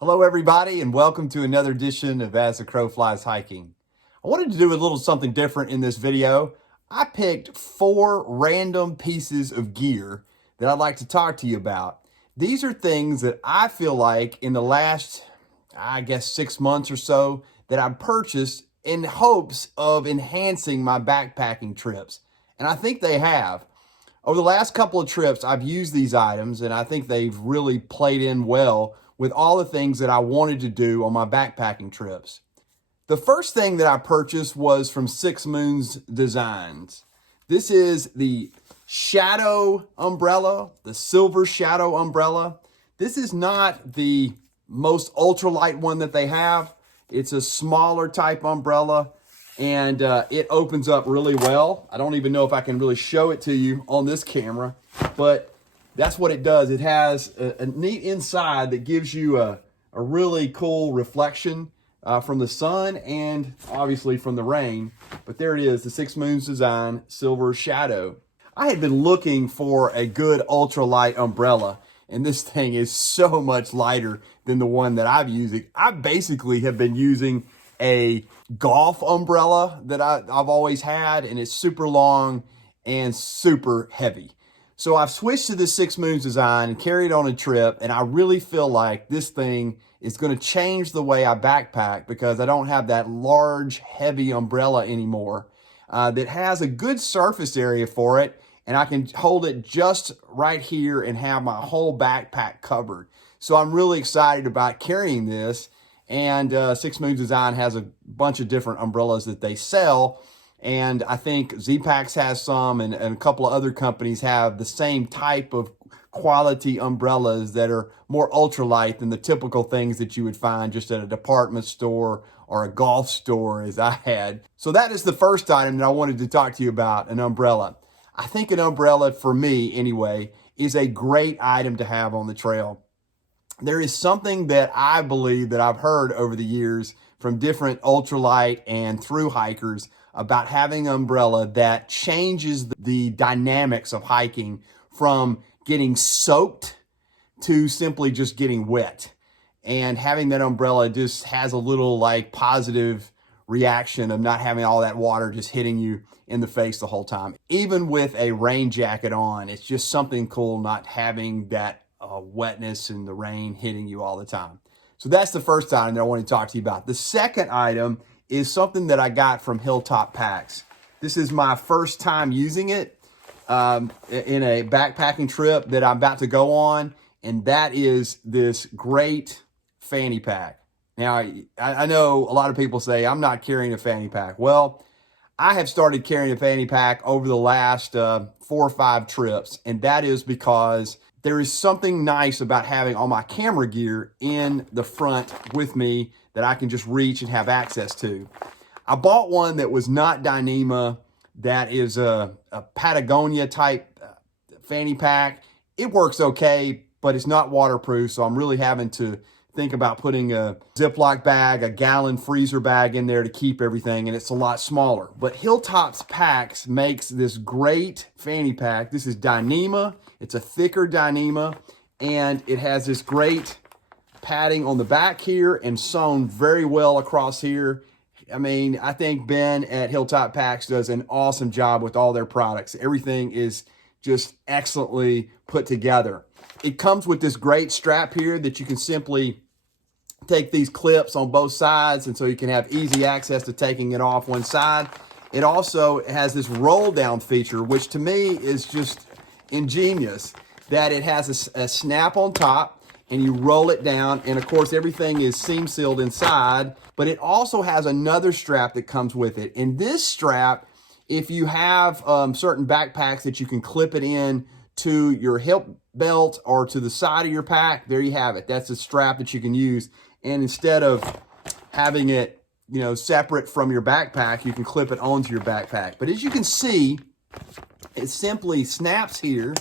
Hello, everybody, and welcome to another edition of As the Crow Flies Hiking. I wanted to do a little something different in this video. I picked 4 random pieces of gear that I'd like to talk to you about. These are things that I feel like in the last, 6 months or so that I've purchased in hopes of enhancing my backpacking trips. And I think they have. Over the last couple of trips, I've used these items, and I think they've really played in well with all the things that I wanted to do on my backpacking trips. The first thing that I purchased was from Six Moons Designs. This is the Shadow umbrella, the Silver Shadow umbrella. This is not the most ultralight one that they have. It's a smaller type umbrella, and it opens up really well. I don't even know if I can really show it to you on this camera, but that's what it does. It has a neat inside that gives you a really cool reflection from the sun and obviously from the rain. But there it is, the Six Moons Design Silver Shadow. I had been looking for a good ultralight umbrella, and this thing is so much lighter than the one that I've used. I basically have been using a golf umbrella that I've always had, and it's super long and super heavy. So I've switched to the Six Moons Design and carried on a trip, and I really feel like this thing is going to change the way I backpack because I don't have that large, heavy umbrella anymore that has a good surface area for it, and I can hold it just right here and have my whole backpack covered. So I'm really excited about carrying this, and Six Moons Design has a bunch of different umbrellas that they sell. And I think Z-Packs has some, and a couple of other companies have the same type of quality umbrellas that are more ultralight than the typical things that you would find just at a department store or a golf store as I had. So that is the first item that I wanted to talk to you about, an umbrella. I think an umbrella, for me anyway, is a great item to have on the trail. There is something that I believe that I've heard over the years from different ultralight and through hikers about having an umbrella that changes the dynamics of hiking from getting soaked to simply just getting wet. And having that umbrella just has a little like positive reaction of not having all that water just hitting you in the face the whole time. Even with a rain jacket on, it's just something cool not having that wetness and the rain hitting you all the time. So that's the first item that I want to talk to you about. The second item is something that I got from Hilltop Packs. This is my first time using it in a backpacking trip that I'm about to go on, and that is this great fanny pack. Now, I know a lot of people say, I'm not carrying a fanny pack. Well, I have started carrying a fanny pack over the last 4 or 5 trips, and that is because there is something nice about having all my camera gear in the front with me that I can just reach and have access to. I bought one that was not dyneema, that is a Patagonia type fanny pack. It works okay, but it's not waterproof, so I'm really having to think about putting a Ziploc bag, a gallon freezer bag in there to keep everything, and it's a lot smaller. But Hilltop's Packs makes this great fanny pack. This is dyneema. It's a thicker dyneema, and it has this great padding on the back here and sewn very well across here. I mean, I think Ben at Hilltop Packs does an awesome job with all their products. Everything is just excellently put together. It comes with this great strap here that you can simply take these clips on both sides, and so you can have easy access to taking it off one side. It also has this roll down feature, which to me is just ingenious, that it has a snap on top and you roll it down, and of course everything is seam sealed inside, but it also has another strap that comes with it. And this strap, if you have certain backpacks that you can clip it in to your hip belt or to the side of your pack, there you have it. That's a strap that you can use, and instead of having it, separate from your backpack, you can clip it onto your backpack. But as you can see, it simply snaps here,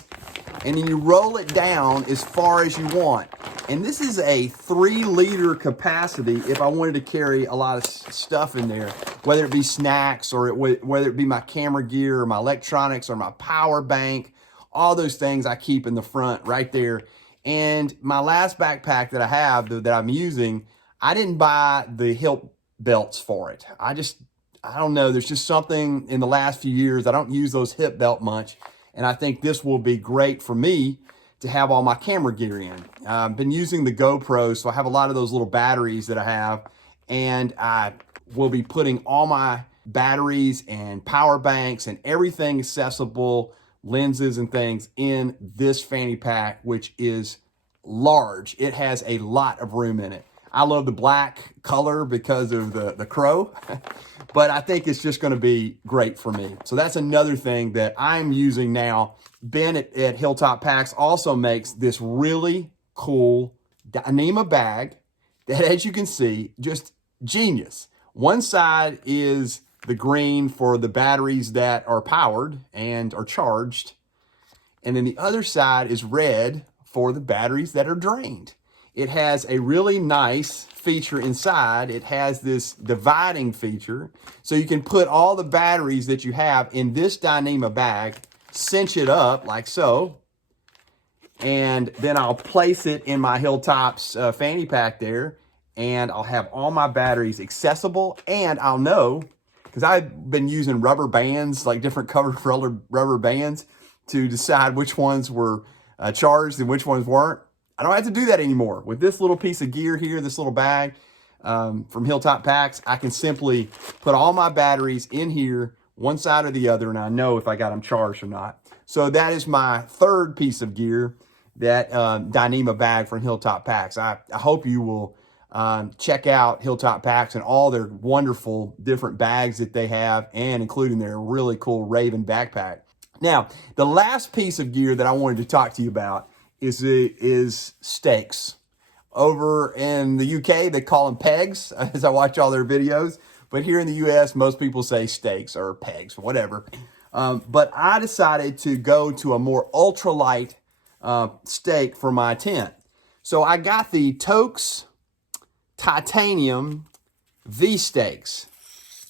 and then you roll it down as far as you want. And this is a 3-liter capacity if I wanted to carry a lot of stuff in there, whether it be snacks or whether it be my camera gear or my electronics or my power bank. All those things I keep in the front right there. And my last backpack that I have that I'm using, I didn't buy the hilt belts for it. I don't know. There's just something in the last few years. I don't use those hip belt much. And I think this will be great for me to have all my camera gear in. I've been using the GoPro, so I have a lot of those little batteries that I have. And I will be putting all my batteries and power banks and everything accessible, lenses and things, in this fanny pack, which is large. It has a lot of room in it. I love the black color because of the crow, but I think it's just going to be great for me. So that's another thing that I'm using now. Ben at Hilltop Packs also makes this really cool dyneema bag that, as you can see, just genius. One side is the green for the batteries that are powered and are charged, and then the other side is red for the batteries that are drained. It has a really nice feature inside. It has this dividing feature, so you can put all the batteries that you have in this dyneema bag, cinch it up like so, and then I'll place it in my Hilltops fanny pack there, and I'll have all my batteries accessible, and I'll know, because I've been using rubber bands, like different covered rubber bands, to decide which ones were charged and which ones weren't. I don't have to do that anymore. With this little piece of gear here, this little bag from Hilltop Packs, I can simply put all my batteries in here, one side or the other, and I know if I got them charged or not. So that is my third piece of gear, that dyneema bag from Hilltop Packs. I hope you will check out Hilltop Packs and all their wonderful different bags that they have, and including their really cool Raven backpack. Now, the last piece of gear that I wanted to talk to you about is stakes. Over in the UK, they call them pegs, as I watch all their videos. But here in the US, most people say stakes or pegs, whatever. But I decided to go to a more ultralight stake for my tent. So I got the Toaks Titanium V stakes.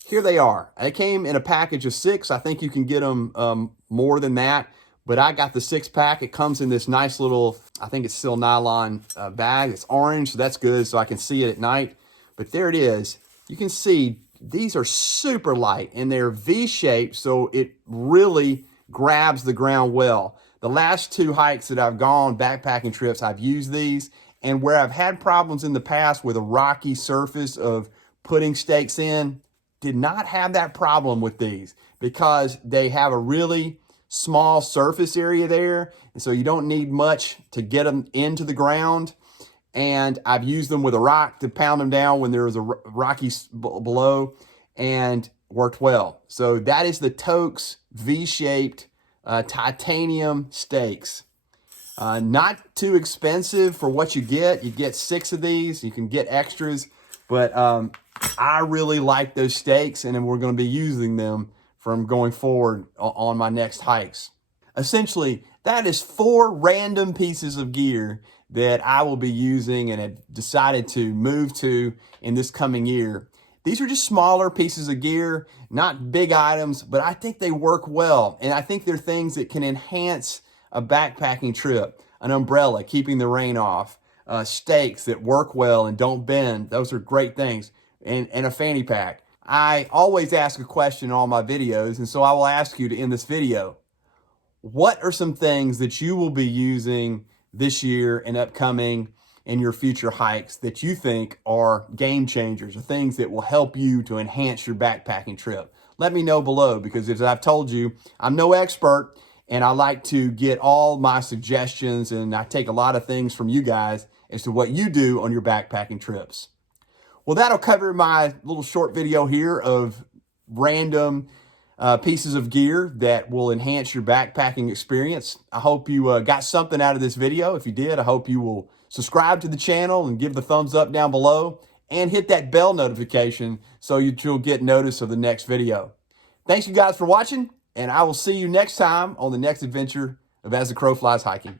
Here they are. They came in a package of 6. I think you can get them more than that, but I got the 6-pack. It comes in this nice little, I think it's still nylon bag. It's orange, so that's good, so I can see it at night. But there it is. You can see these are super light, and they're V-shaped, so it really grabs the ground well. The last 2 hikes that I've gone, backpacking trips, I've used these, and where I've had problems in the past with a rocky surface of putting stakes in, did not have that problem with these, because they have a really small surface area there, and so you don't need much to get them into the ground. And I've used them with a rock to pound them down when there was a rocky below, and worked well. So that is the Toaks V-shaped titanium stakes. Not too expensive for what you get. You get 6 of these. You can get extras, but I really like those stakes, and then we're going to be using them from going forward on my next hikes. Essentially, that is 4 random pieces of gear that I will be using and have decided to move to in this coming year. These are just smaller pieces of gear, not big items, but I think they work well. And I think they're things that can enhance a backpacking trip. An umbrella, keeping the rain off, stakes that work well and don't bend. Those are great things. And a fanny pack. I always ask a question in all my videos, and so I will ask you to end this video. What are some things that you will be using this year and upcoming in your future hikes that you think are game changers, or things that will help you to enhance your backpacking trip? Let me know below, because as I've told you, I'm no expert, and I like to get all my suggestions, and I take a lot of things from you guys as to what you do on your backpacking trips. Well, that'll cover my little short video here of random pieces of gear that will enhance your backpacking experience. I hope you got something out of this video. If you did, I hope you will subscribe to the channel and give the thumbs up down below, and hit that bell notification so you'll get notice of the next video. Thanks you guys for watching, and I will see you next time on the next adventure of As the Crow Flies Hiking.